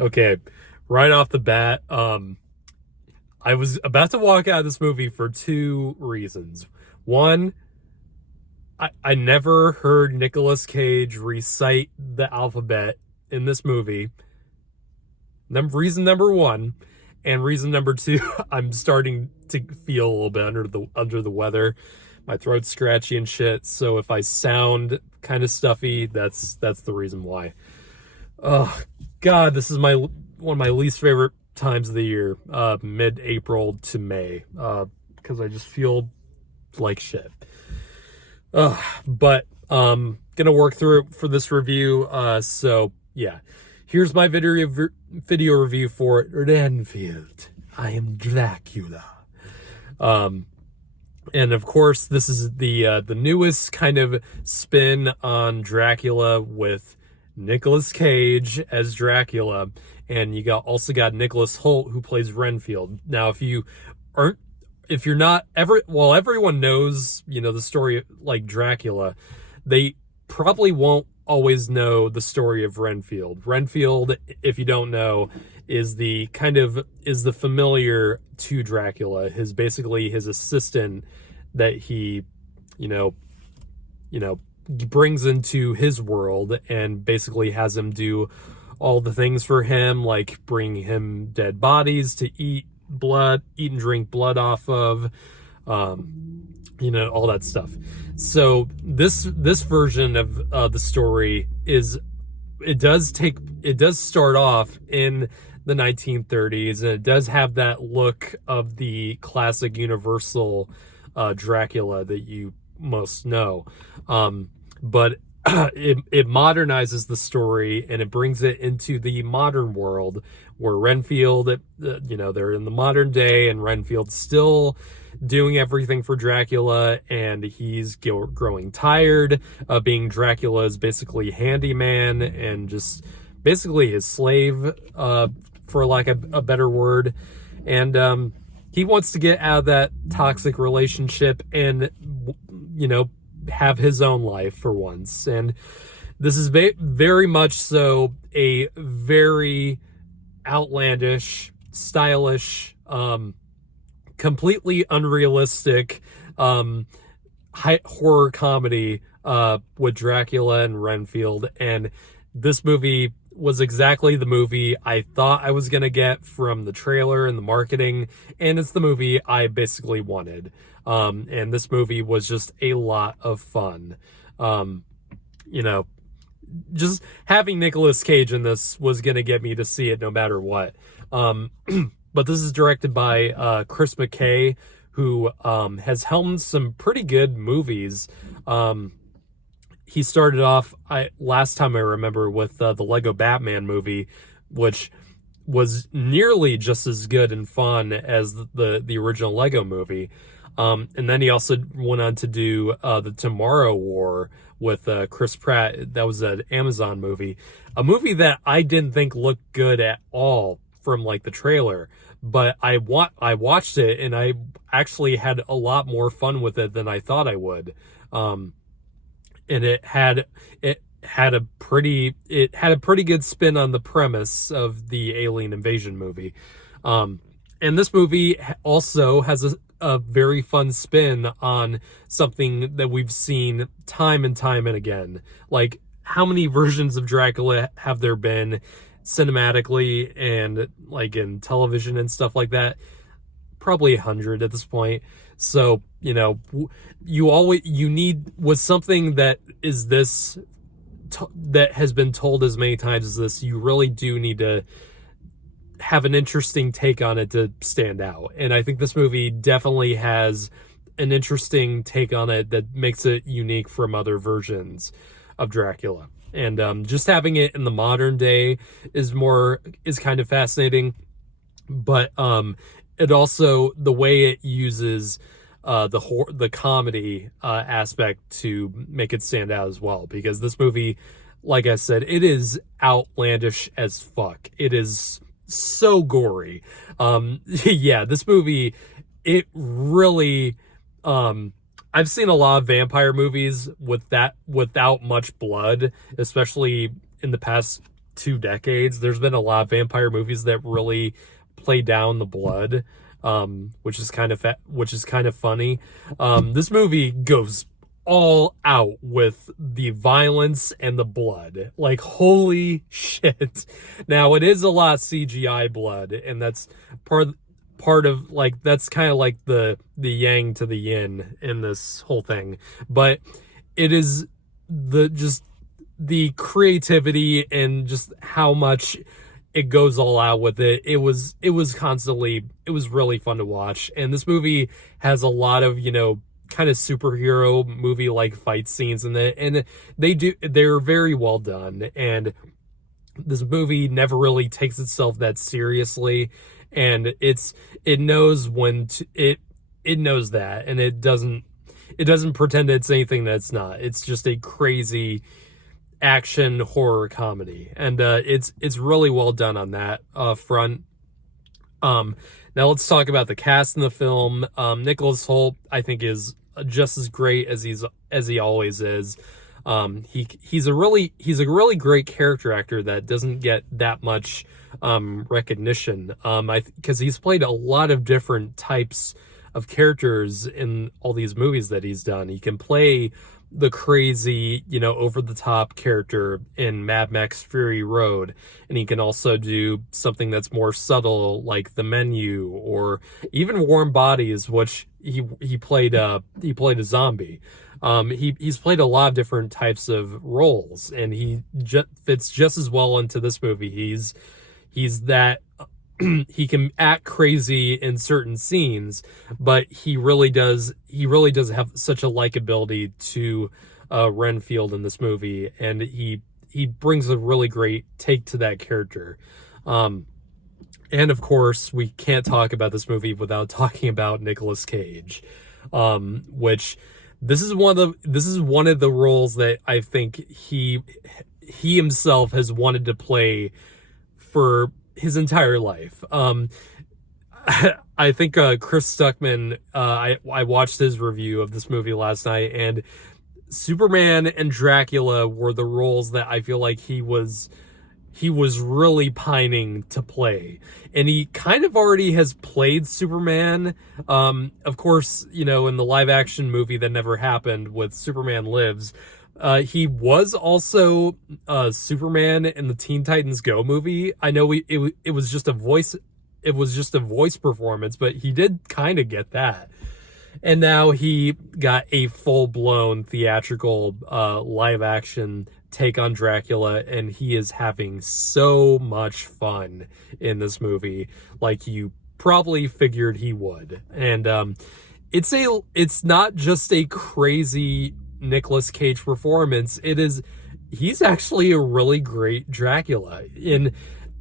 Okay, right off the bat, I was about to walk out of this movie for two reasons. One, I never heard Nicolas Cage recite the alphabet in this movie. Reason number one, and reason number two, I'm starting to feel a little bit under the weather. My throat's scratchy and shit, so if I sound kind of stuffy, that's the reason why. Oh God, this is one of my least favorite times of the year, mid-April to May, because I just feel like shit. But gonna work through it for this review. So yeah, here's my video review for Renfield. I am Dracula. And of course, this is the newest kind of spin on Dracula with Nicolas Cage as Dracula, and also got Nicholas Hault, who plays Renfield. Now, if you're not ever, well, everyone knows, the story like Dracula, they probably won't always know the story of Renfield. Renfield, if you don't know, is the familiar to Dracula, basically his assistant that he, brings into his world and basically has him do all the things for him, like bring him dead bodies to eat and drink blood off of, all that stuff. So this version of the story it does start off in the 1930s, and it does have that look of the classic Universal Dracula that you most know. But it modernizes the story, and it brings it into the modern world where Renfield, they're in the modern day, and Renfield's still doing everything for Dracula, and he's growing tired of being Dracula's basically handyman and just basically his slave, for lack of a better word. And he wants to get out of that toxic relationship and, have his own life for once. And this is very much so a very outlandish, stylish, completely unrealistic horror comedy with Dracula and Renfield. And this movie was exactly the movie I thought I was going to get from the trailer and the marketing, and it's the movie I basically wanted. And this movie was just a lot of fun. Just having Nicolas Cage in this was going to get me to see it no matter what. But this is directed by Chris McKay, who has helmed some pretty good movies. He started off, last time I remember, with the Lego Batman movie, which was nearly just as good and fun as the original Lego movie. And then he also went on to do the Tomorrow War with Chris Pratt. That was an Amazon movie, a movie that I didn't think looked good at all from like the trailer, but I watched it, and I actually had a lot more fun with it than I thought I would. And it had a pretty good spin on the premise of the alien invasion movie. And this movie also has a very fun spin on something that we've seen time and time and again. Like, how many versions of Dracula have there been cinematically and like in television and stuff like that? Probably 100 at this point. So, you need, with something that is this, that has been told as many times as this, you really do need to have an interesting take on it to stand out. And I think this movie definitely has an interesting take on it that makes it unique from other versions of Dracula. And just having it in the modern day is kind of fascinating. But it also, the way it uses the comedy aspect to make it stand out as well, because this movie, like I said, it is outlandish as fuck. It is so gory. Yeah, this movie, it really, I've seen a lot of vampire movies without much blood, especially in the past 2 decades. There's been a lot of vampire movies that really play down the blood, which is kind of funny. This movie goes all out with the violence and the blood. Like, holy shit. Now, it is a lot of CGI blood, and that's part of, like, that's kind of like the yang to the yin in this whole thing. But it is the creativity and just how much it goes all out with it. It was really fun to watch. And this movie has a lot of, kind of superhero movie like fight scenes in it, and they're very well done. And this movie never really takes itself that seriously, and it knows when to, it knows that, and it doesn't pretend it's anything that's not. It's just a crazy action horror comedy, and it's really well done on that front. Now let's talk about the cast in the film. Nicholas Hault, I think, is just as great as he always is. He's a really great character actor that doesn't get that much recognition. Because he's played a lot of different types of characters in all these movies that he's done. He can play the crazy, over the top character in Mad Max Fury Road, and he can also do something that's more subtle, like The Menu, or even Warm Bodies, which he played a zombie. He's played a lot of different types of roles, and he fits just as well into this movie. He's that he can act crazy in certain scenes, but he really does have such a likability to Renfield in this movie, and he brings a really great take to that character. And of course, we can't talk about this movie without talking about Nicolas Cage, which this is one of the roles that I think he himself has wanted to play for his entire life. I think Chris Stuckman, I watched his review of this movie last night, and Superman and Dracula were the roles that I feel like he was really pining to play. And he kind of already has played Superman. Of course, in the live action movie that never happened with Superman Lives, he was also Superman in the Teen Titans Go movie. I know it was just a voice performance, but he did kind of get that. And now he got a full-blown theatrical live action take on Dracula, and he is having so much fun in this movie, like you probably figured he would. And it's not just a crazy Nicolas Cage performance. He's actually a really great Dracula in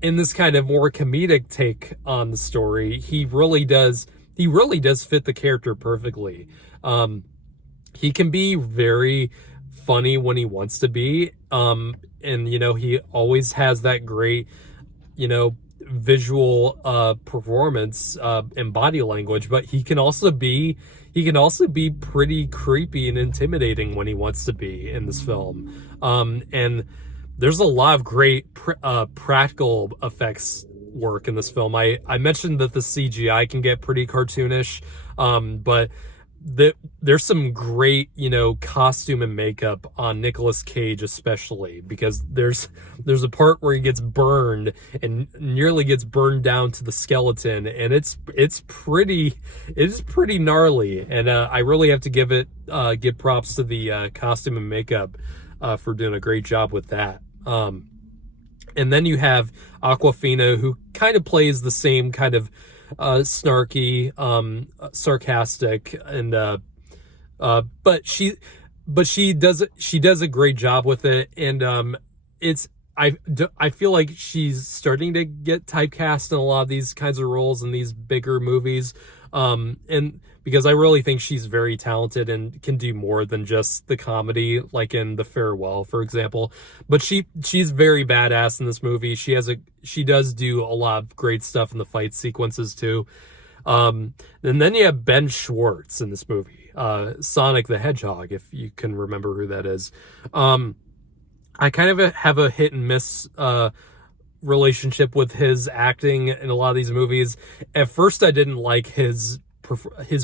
this kind of more comedic take on the story. He really does fit the character perfectly. He can be very funny when he wants to be, and he always has that great visual performance and body language, but he can also be pretty creepy and intimidating when he wants to be in this film. And there's a lot of great practical effects work in this film. I mentioned that the CGI can get pretty cartoonish, but there's some great, costume and makeup on Nicolas Cage, especially because there's a part where he gets burned and nearly gets burned down to the skeleton, and it's pretty gnarly. And I really have to give props to the costume and makeup for doing a great job with that. And then you have Awkwafina, who kind of plays the same kind of snarky, sarcastic, and but she does a great job with it. And I feel like she's starting to get typecast in a lot of these kinds of roles in these bigger movies, and because I really think she's very talented and can do more than just the comedy, like in The Farewell, for example. But she's very badass in this movie. She does do a lot of great stuff in the fight sequences too. And then you have Ben Schwartz in this movie, Sonic the Hedgehog, if you can remember who that is. I kind of have a hit and miss relationship with his acting in a lot of these movies. At first, I didn't like his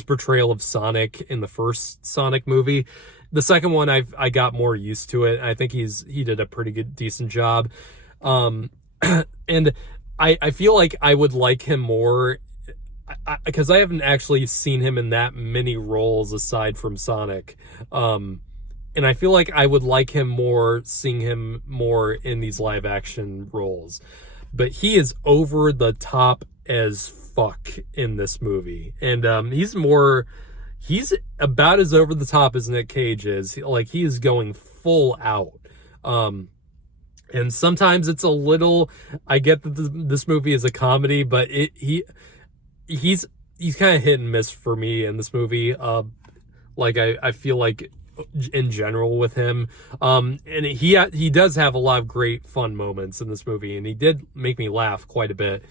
portrayal of Sonic in the first Sonic movie. The second one, I got more used to it. I think he did a pretty decent job. And I feel like I would like him more because I haven't actually seen him in that many roles aside from Sonic. And I feel like I would like him more, seeing him more in these live action roles. But he is over the top as fuck in this movie. And he's about as over the top as Nick Cage is. Like, he is going full out. And sometimes it's a little, I get that this movie is a comedy, but he's kind of hit and miss for me in this movie. Like, I feel like in general with him, and he does have a lot of great fun moments in this movie, and he did make me laugh quite a bit.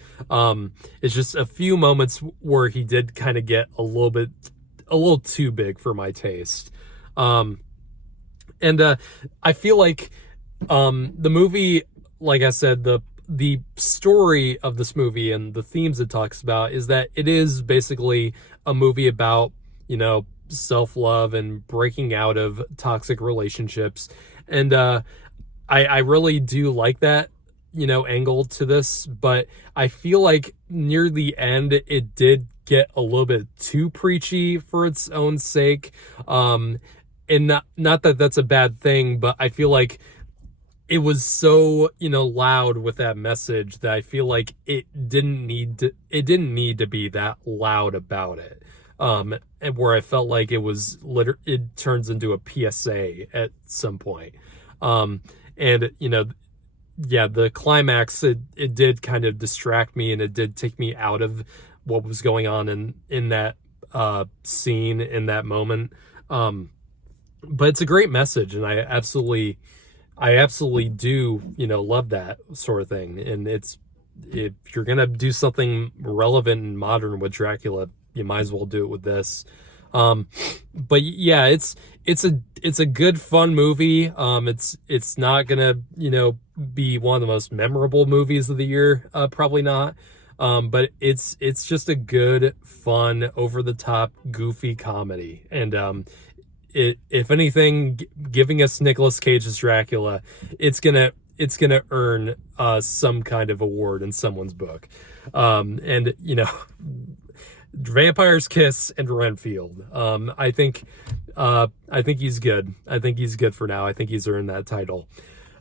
It's just a few moments where he did kind of get a little too big for my taste. And I feel like the movie, like I said, the story of this movie and the themes it talks about is that it is basically a movie about, self-love and breaking out of toxic relationships. And I really do like that, angle to this, but I feel like near the end it did get a little bit too preachy for its own sake. And not that that's a bad thing, but I feel like it was so, loud with that message that I feel like it didn't need to be that loud about it. And where I felt like it turns into a PSA at some point. And, the climax, it did kind of distract me, and it did take me out of what was going on in that, scene, in that moment. But it's a great message, and I absolutely do, love that sort of thing. And if you're going to do something relevant and modern with Dracula, you might as well do it with this. But yeah, it's a good, fun movie. It's not gonna, be one of the most memorable movies of the year. Probably not. But it's just a good, fun, over the top, goofy comedy. And, if anything, giving us Nicolas Cage's Dracula, it's gonna earn some kind of award in someone's book. And Vampire's Kiss and Renfield. I think he's good. I think he's good for now. I think he's earned that title.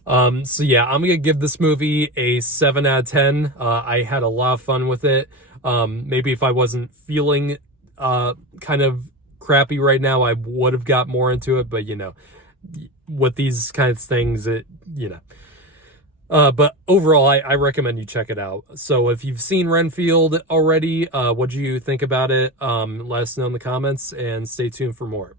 So yeah, I'm gonna give this movie a 7 out of 10. I had a lot of fun with it. Maybe if I wasn't feeling kind of crappy right now, I would have got more into it, but with these kinds of things, but overall, I recommend you check it out. So if you've seen Renfield already, what do you think about it? Let us know in the comments, and stay tuned for more.